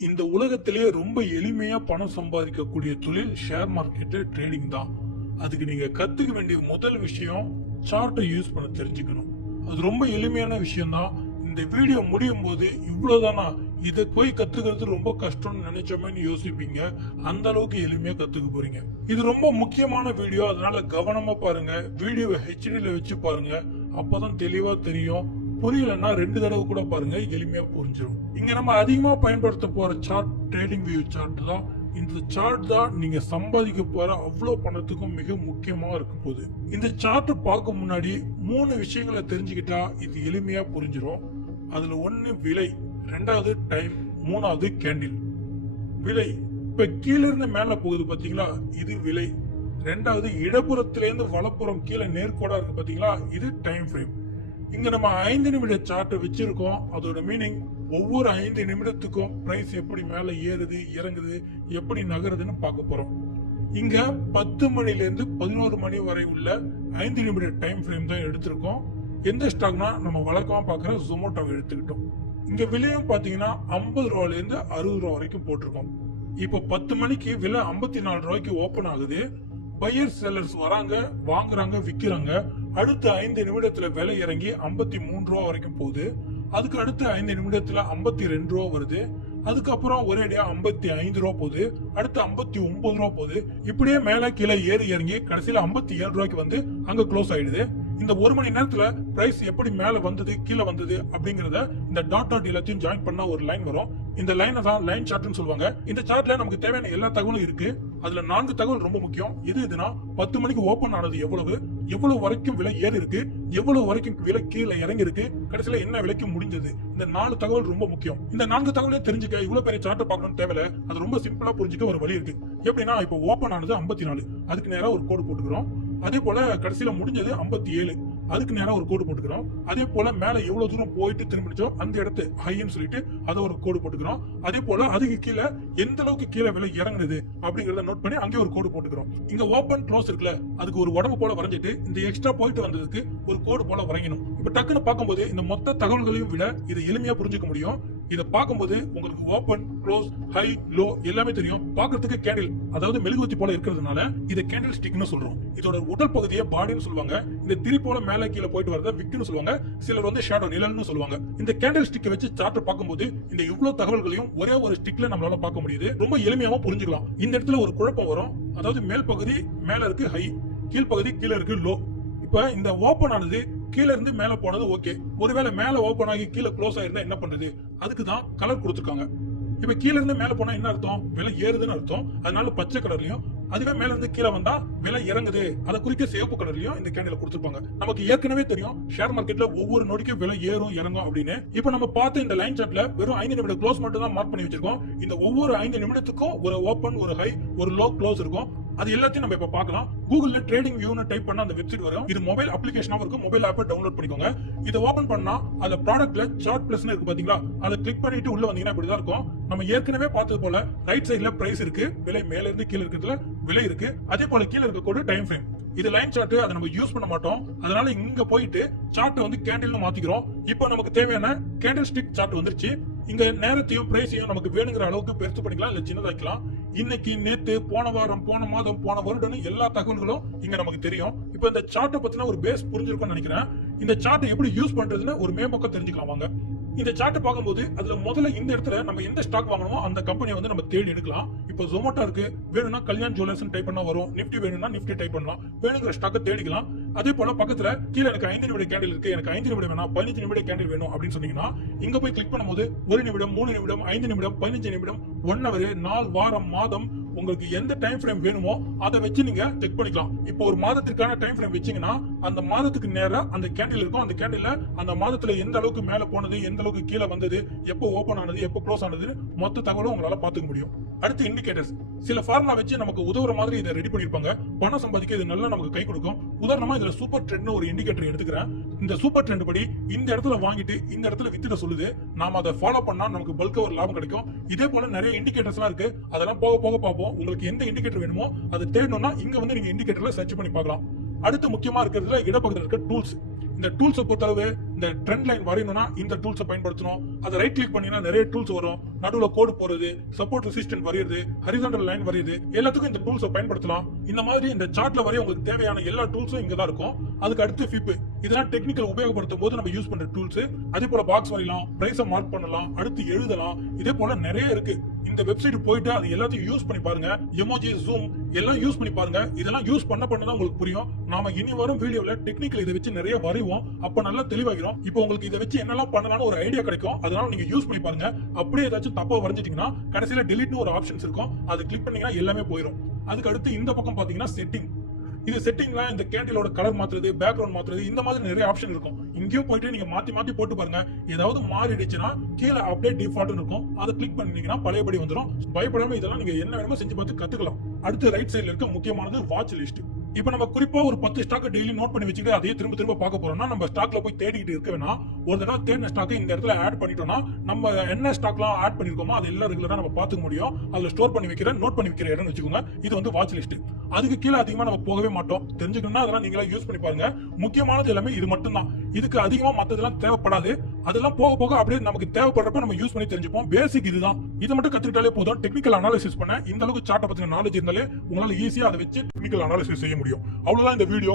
இந்த உலகத்திலேயே ரொம்ப எளிமையா பணம் சம்பாதிக்கக்கூடிய தொழில் ஷேர் மார்க்கெட் ட்ரேடிங் தான். அதுக்கு நீங்க கத்துக்க வேண்டிய முதல் விஷயம் சார்ட்டை யூஸ் பண்ண தெரிஞ்சுக்கணும். அது ரொம்ப எளிமையான விஷயம் தான். இந்த வீடியோ முடியும் போது இவ்வளவுதானா, இதை போய் கத்துக்கிறது ரொம்ப கஷ்டம்னு நினைச்சோமேன்னு யோசிப்பீங்க. அந்த அளவுக்கு எளிமையா கத்துக்க போறீங்க. இது ரொம்ப முக்கியமான வீடியோ, அதனால கவனமா பாருங்க. வீடியோவை ஹெச்டில வச்சு பாருங்க, அப்பதான் தெளிவா தெரியும். புரியலன்னா 2 தடவை கூட பாருங்க, எளிமையா புரிஞ்சிடும். இங்க நம்ம அதிகமா பயன்படுத்த போற சார்ட் ட்ரேடிங் வியூ சார்ட் தான். இந்த சார்ட் தான் நீங்க சம்பாதிக்க போற அவ்வளவு பணத்துக்கும் மிக முக்கியமா இருக்க போகுது. இந்த சார்ட் பார்க்க முன்னாடி 3 விஷயங்களை தெரிஞ்சுக்கிட்டா இது எளிமையா புரிஞ்சிடும். அதுல 1 விலை, 2வது டைம், 3வது கேண்டில். விலை இப்ப கீழ இருந்து மேல போகுது பாத்தீங்களா, இது விலை. 2வது இடப்புறத்திலிருந்து வலப்புறம் கீழே நேர்கோடா இருக்கு பாத்தீங்களா, இது டைம் ஃப்ரேம். இங்க நம்ம 5 நிமிட சார்ட் வச்சிருக்கோம். அதோட மீனிங் ஒவ்வொரு 5 நிமிடத்துக்கும் பிரைஸ் எப்படி மேல ஏறுது இறங்குது எப்படி நகருதுன்னு பார்க்க போறோம். இங்க 10 மணில இருந்து 11 மணி வரை உள்ள 5 நிமிட டைம் ஃப்ரேம் தான் எடுத்திருக்கோம். எந்த ஸ்டாக்னா நம்ம வழக்கமா பாக்குற ஜொமேட்டோவை எடுத்துக்கிட்டோம். இங்க விலையும் பாத்தீங்கன்னா 50 ரூபாயில இருந்து 60 ரூபாய் வரைக்கும் போட்டிருக்கோம். இப்போ 10 மணிக்கு விலை 54 ரூபாய்க்கு ஓபன் ஆகுது. பையர் செல்லர்ஸ் வராங்க, வாங்குறாங்க, விக்கிறாங்க. அடுத்த 5 நிமிடத்துல விலை இறங்கி 53 ரூபா வரைக்கும் போகுது. அதுக்கு அடுத்த 5 நிமிடத்துல 52 ரூபா வருது. அதுக்கப்புறம் ஒரேடியா 55 ரூபா போகுது. அடுத்து 59 ரூபா போகுது. இப்படியே மேல கீழே ஏறி இறங்கி கடைசியில 57 ரூபாய்க்கு வந்து அங்க க்ளோஸ் ஆயிடுது. இந்த 1 மணி நேரத்துல பிரைஸ் எப்படி மேல வந்தது கீழே வந்தது அப்படிங்கறத இந்த டாட் எல்லாத்தையும் ஜாயின் பண்ணா ஒரு லைன் வரும். இந்த லைனை தான் லைன் சார்ட்னு சொல்லுவாங்க. இந்த சார்ட்ல நமக்கு தேவையான எல்லா தகவலும் இருக்கு. அதுல 4 தகவல் ரொம்ப முக்கியம். எதுனா 10 மணிக்கு ஓபன் ஆனது எவ்வளவு வரைக்கும் விலை ஏறி இருக்கு, எவ்வளவு வரைக்கும் விலை கீழே இறங்கி இருக்கு, கடைசியில என்ன விலைக்கு முடிஞ்சது. இந்த 4 தகவல் ரொம்ப முக்கியம். இந்த 4 தகவலையும் தெரிஞ்சுக்க இவ்வளவு பெரிய சார்ட் பார்க்கணும்னு தேவையில்ல. அது ரொம்ப சிம்பிளா புரிஞ்சுக்க ஒரு வழி இருக்கு. எப்படின்னா இப்போ ஓபன் ஆனது 54, அதுக்கு நேரா ஒரு கோடு போட்டுக்கிறோம். அதே போல கடைசியில முடிஞ்சது 57, அதுக்கு நேரா ஒரு கோடு போட்டுக்கிறோம். அதே போல மேல எவ்வளவு தூரம் போயிட்டு திரும்பிச்சோ அந்த இடத்து ஹைன்னு சொல்லிட்டு அதை ஒரு கோடு போட்டுக்கிறோம். அதே போல அதுக்கு கீழே எந்த அளவுக்கு கீழே விலை இறங்குது அப்படிங்கறத நோட் பண்ணி அங்கே ஒரு கோடு போட்டுக்கிறோம். இங்க ஓபன் க்ளோஸ் இருக்குல்ல, அதுக்கு ஒரு உடம்பு போல வரைஞ்சிட்டு இந்த எக்ஸ்ட்ரா போயிட்டு வந்ததுக்கு ஒரு கோடு போல வரையணும். இப்ப டக்குன்னு பார்க்கும்போது இந்த மொத்த தகவல்களையும் விட இதை எளிமையா புரிஞ்சுக்க முடியும். இதை பார்க்கும்போது உங்களுக்கு ஓபன், க்ளோஸ், ஹை, லோ எல்லாமே தெரியும். பார்க்கிறதுக்கு கேண்டில், அதாவது மெழுகுவத்தி போல இருக்கிறதுனால இதை கேண்டில் ஸ்டிக்னு சொல்றோம். இதோட உடல் பகுதியை பாடின்னு சொல்லுவாங்க. இந்த திரி போல மேல கீழே போயிட்டு வரத விக்னு சொல்லுவாங்க. சிலர் வந்து ஷேடோ, நிழல்னு சொல்லுவாங்க. இந்த கேண்டில் ஸ்டிக் வச்சு சார்ட் பார்க்கும்போது இந்த இவ்வளவு தகவல்களையும் ஒரே ஒரு ஸ்டிக்ல நம்மளால பார்க்க முடியுது. ரொம்ப எளிமையாவும் புரிஞ்சுக்கலாம். இந்த இடத்துல ஒரு குழப்பம் வரும். அதாவது மேல் பகுதி மேல இருக்கு ஹை, கீழ் பகுதி கீழே இருக்கு லோ. இப்ப இந்த ஓபன் ஆனது கீழ இருந்து மேல போனது ஓகே. ஒருவேளை மேல ஓபன் ஆகி கீழே க்ளோஸ் ஆயிருந்தா என்ன பண்றது? அதுக்கு தான் கலர் கொடுத்திருக்காங்க. இப்ப கீழ இருந்து மேல போனா என்ன அர்த்தம்? விலை ஏறுதுன்னு அர்த்தம். அதனால பச்சை கலர்லயும், அதுவே மேல இருந்து கீழே வந்தா விலை இறங்குது அதை குறிக்க சிவப்பு கலர்லயும் இந்த கேண்டில் கொடுத்திருப்பாங்க. நமக்கு ஏற்கனவே தெரியும் ஷேர் மார்க்கெட்ல ஒவ்வொரு நொடிக்கும் விலை ஏறும் இறங்கும் அப்படின்னு. இப்ப நம்ம பார்த்த இந்த லைன் சார்ட்ல வெறும் 5 நிமிட க்ளோஸ் மட்டும் தான் மார்க் பண்ணி வச்சிருக்கோம். இந்த ஒவ்வொரு 5 நிமிடத்துக்கும் ஒரு ஓபன், ஒரு ஹை, ஒரு லோ க்ளோஸ் இருக்கும். அது எல்லாத்தையும் நம்ம இப்ப பார்க்கலாம். கூகுள்ல ட்ரேடிங் வியூன்னு டைப் பண்ணா அந்த வெப்சைட் வரும். இது மொபைல் அப்ளிகேஷனாவும் இருக்கும். மொபைல் ஆப்பை டவுன்லோட் பண்ணிக்கோங்க. இதை ஓபன் பண்ணா அந்த ப்ராடக்ட்ல சார்ட் பிளஸ்னு இருக்கு பாத்தீங்களா, அதை கிளிக் பண்ணிட்டு உள்ள வந்தீங்கன்னா இப்படிதான் இருக்கும். நம்ம ஏற்கனவே பார்த்தது போல ரைட் சைடுல பிரைஸ் இருக்கு, விலை மேல இருந்து கீழே இருக்கிறதுல விலை இருக்கு. அதே போல கீழே இருக்க கோடு டைம் ஃப்ரேம். இது லைன் சார்ட், அதை நம்ம யூஸ் பண்ண மாட்டோம். அதனால இங்க போயிட்டு சார்ட் வந்து கேண்டில்னு மாத்திக்கிறோம். இப்போ நமக்கு தேவையான கேண்டில் ஸ்டிக் சார்ட் வந்துருச்சு. இங்க நேரத்தையும் பிரைஸையும் நமக்கு வேணுங்கிற அளவுக்கு பெருசு பண்ணிக்கலாம், இல்ல சின்னதாக்கலாம். இன்னைக்கு, நேத்து, போன வாரம், போன மாதம், போன வருடம் எல்லா தகவல்களும் இங்க நமக்கு தெரியும். இப்போ இந்த சார்ட்டை பத்தின ஒரு பேஸ் புரிஞ்சிருக்கும்னு நினைக்கிறேன். இந்த சார்ட்டை எப்படி யூஸ் பண்றதுன்னு ஒரு மேம்போக்க தெரிஞ்சுக்கலாம் வாங்க. இந்த சார்ட் பார்க்கும்போது அதுல முதல்ல இந்த இடத்துல நம்ம எந்த ஸ்டாக் வாங்கணுமோ அந்த கம்பெனியை வந்து நம்ம தேடி எடுக்கலாம். இப்போ ஜொமேட்டோ இருக்கு, வேணும்னா கல்யாண் ஜுவல்லர்ஸ் டைப் பண்ணா வரும். நிப்டி வேணும்னா நிப்டி டைப் பண்ணலாம். வேணுங்கிற ஸ்டாக்கை தேடிக்கலாம். அதே போல பக்கத்துல கீழே எனக்கு 5 நிமிட கேண்டில் இருக்கு, எனக்கு 5 நிமிடம் வேணா 15 நிமிட கேண்டில் வேணும் அப்படின்னு சொன்னீங்கன்னா இங்க போய் கிளிக் பண்ணும்போது 1 நிமிடம், 3 நிமிடம், 5 நிமிடம், 15 நிமிடம், 1 ஹவர், நாள், வாரம், மாதம், உங்களுக்கு எந்த டைம் ஃப்ரேம் வேணுமோ அதை வச்சு நீங்க செக் பண்ணிக்கலாம். இப்போ ஒரு மாதத்திற்கான டைம் ஃப்ரேம் வச்சீங்கன்னா அந்த மாதத்துக்கு நேரா அந்த கேண்டில் இருக்கும். அந்த கேண்டில்ல அந்த மாதத்துல எந்த அளவுக்கு மேல போனது, எந்த அளவுக்கு கீழே வந்தது, எப்போ ஓபன் ஆனது, எப்போ க்ளோஸ் ஆனது, மொத்த தகவலும் உங்களால பாத்துக்க முடியும். அடுத்து இண்டிகேட்டர்ஸ். சில ஃபார்முலா வச்சு நமக்கு உதவுற மாதிரி இதை ரெடி பண்ணிருப்பாங்க. பணம் சம்பாதிக்க இது நல்லா நமக்கு கை கொடுக்கும். உதாரணமா இதுல சூப்பர் ட்ரெண்ட்னு ஒரு இண்டிகேட்டர் எடுத்துக்கிறேன். இந்த சூப்பர் ட்ரெண்ட் படி இந்த இடத்துல வாங்கிட்டு இந்த இடத்துல வித்துட சொல்லுது. நாம அதை ஃபாலோ பண்ணா நமக்கு பல்கா ஒரு லாபம் கிடைக்கும். இதே போல நிறைய இண்டிகேட்டர்ஸ் எல்லாம் இருக்கு. அதெல்லாம் போக போக பார்ப்போம். உங்களுக்கு எந்த இண்டிகேட்டர் வேணுமோ அதை தேடணும்னா இங்க வந்து நீங்க இண்டிகேட்டர்ல சர்ச் பண்ணி பார்க்கலாம். அடுத்து முக்கியமா இருக்கிறதுல இடப்பகுதியில் இருக்க டூல்ஸ். இந்த டூல்ஸை பொறுத்தளவு இந்த ட்ரெண்ட் லைன் வரையணும்னா இந்த டூல்ஸை பயன்படுத்தணும். அதை ரைட் கிளிக் பண்ணீங்கன்னா நிறைய டூல்ஸ் வரும். நடுவில் கோடு போறது, சப்போர்ட் ரெசிஸ்டன்ட் வரையுது, ஹரிசாண்டல் லைன் வரையுது, எல்லாத்துக்கும் இந்த டூல்ஸை பயன்படுத்தலாம். இந்த மாதிரி இந்த சார்ட்ல வரைய உங்களுக்கு தேவையான எல்லா டூல்ஸும் இங்க தான் இருக்கும். அதுக்கு அடுத்து ஃபிப், இதெல்லாம் டெக்னிக்கல் உபயோகப்படுத்தும் போது நம்ம யூஸ் பண்ற டூல்ஸ். அதே போல பாக்ஸ் வரையலாம், பிரைஸை மார்க் பண்ணலாம், அடுத்து எழுதலாம். இதே போல நிறைய இருக்கு. இந்த வெப்சைட் போயிட்டு அது எல்லாத்தையும் யூஸ் பண்ணி பாருங்க. எமோஜி, ஜூம் எல்லாம் யூஸ் பண்ணி பாருங்க. இதெல்லாம் யூஸ் பண்ண தான் உங்களுக்கு புரியும். நாம இனி வரும் வீடியோல டெக்னிக்கல் இதை வச்சு நிறைய வரைவோம். அப்ப நல்லா தெளிவாகிறோம். இப்போ உங்களுக்கு இதை வச்சு என்னெல்லாம் பண்ணலாம்னு ஒரு ஐடியா கிடைக்கும். அதனால நீங்க யூஸ் பண்ணி பாருங்க. அப்படியே ஏதாச்சும் தப்பா வரைஞ்சிட்டீங்கன்னா கடைசியில டெலிட்னு ஒரு ஆப்ஷன்ஸ் இருக்கும். அதை கிளிக் பண்ணீங்கன்னா எல்லாமே போயிடும். அதுக்கு அடுத்து இந்த பக்கம் பாத்தீங்கன்னா செட்டிங். இது செட்டிங்ல இந்த கேண்டிலோட கலர் மாத்துறது, பேக்ரவுண்ட் மாத்துறது, இந்த மாதிரி நிறைய ஆப்ஷன் இருக்கும். இங்கேயும் போயிட்டு நீங்க மாத்தி மாத்தி போட்டு பாருங்க. ஏதாவது மாறிடுச்சுன்னா கீழே அப்டேட் டிஃபால்ட் இருக்கும். அதை கிளிக் பண்ணீங்கன்னா பழையபடி வந்துடும். பயப்படாம இதெல்லாம் நீங்க என்ன வேணுமோ செஞ்சு பார்த்து கத்துக்கலாம். அடுத்து ரைட் சைடுல இருக்க முக்கியமானது வாட்ச் லிஸ்ட். இப்போ நம்ம குறிப்பா ஒரு 10 ஸ்டாக் டெய்லி நோட் பண்ணி வச்சுட்டு அதையே திரும்ப திரும்ப பார்க்க போறோம்னா நம்ம ஸ்டாக்ல போய் தேடிக்கிட்டு இருக்க வேணாம். ஒரு தடவை தேடின ஸ்டாக் இந்த இடத்துல ஆட் பண்ணிட்டோம்னா நம்ம என்ன ஸ்டாக்லாம் ஆட் பண்ணிருக்கோமோ அது எல்லாம் ரெகுலரா நம்ம பார்த்துக்க முடியும். அதுல ஸ்டோர் பண்ணி வைக்கிற, நோட் பண்ணி வைக்கிற இடம்னு வச்சுக்கோங்க. இது வந்து வாட்ச் லிஸ்ட். அதுக்கு கீழே அதிகமா நம்ம போகவே மாட்டோம். தெரிஞ்சுக்கணும்னா அதெல்லாம் நீங்களா யூஸ் பண்ணி பாருங்க. முக்கியமானது எல்லாமே இது மட்டும் தான். இதுக்கு அதிகமா மத்ததெல்லாம் தேவைப்படாது. அதெல்லாம் போக போக அப்படியே நமக்கு தேவைப்படுறப்ப நம்ம யூஸ் பண்ணி தெரிஞ்சுப்போம். பேசிக் இதுதான். இதை மட்டும் கத்துக்கிட்டாலே போதும். டெக்னிக்கல் அனாலிசிஸ் பண்ண இந்த அளவுக்கு சார்ட்டை பத்தின நாலேஜ் இருந்தாலே உங்களால ஈஸியா அதை வச்சு டெக்னிக்கல் அனாலிசிஸ் செய்ய முடியும். அவ்வளவுதான் இந்த வீடியோ.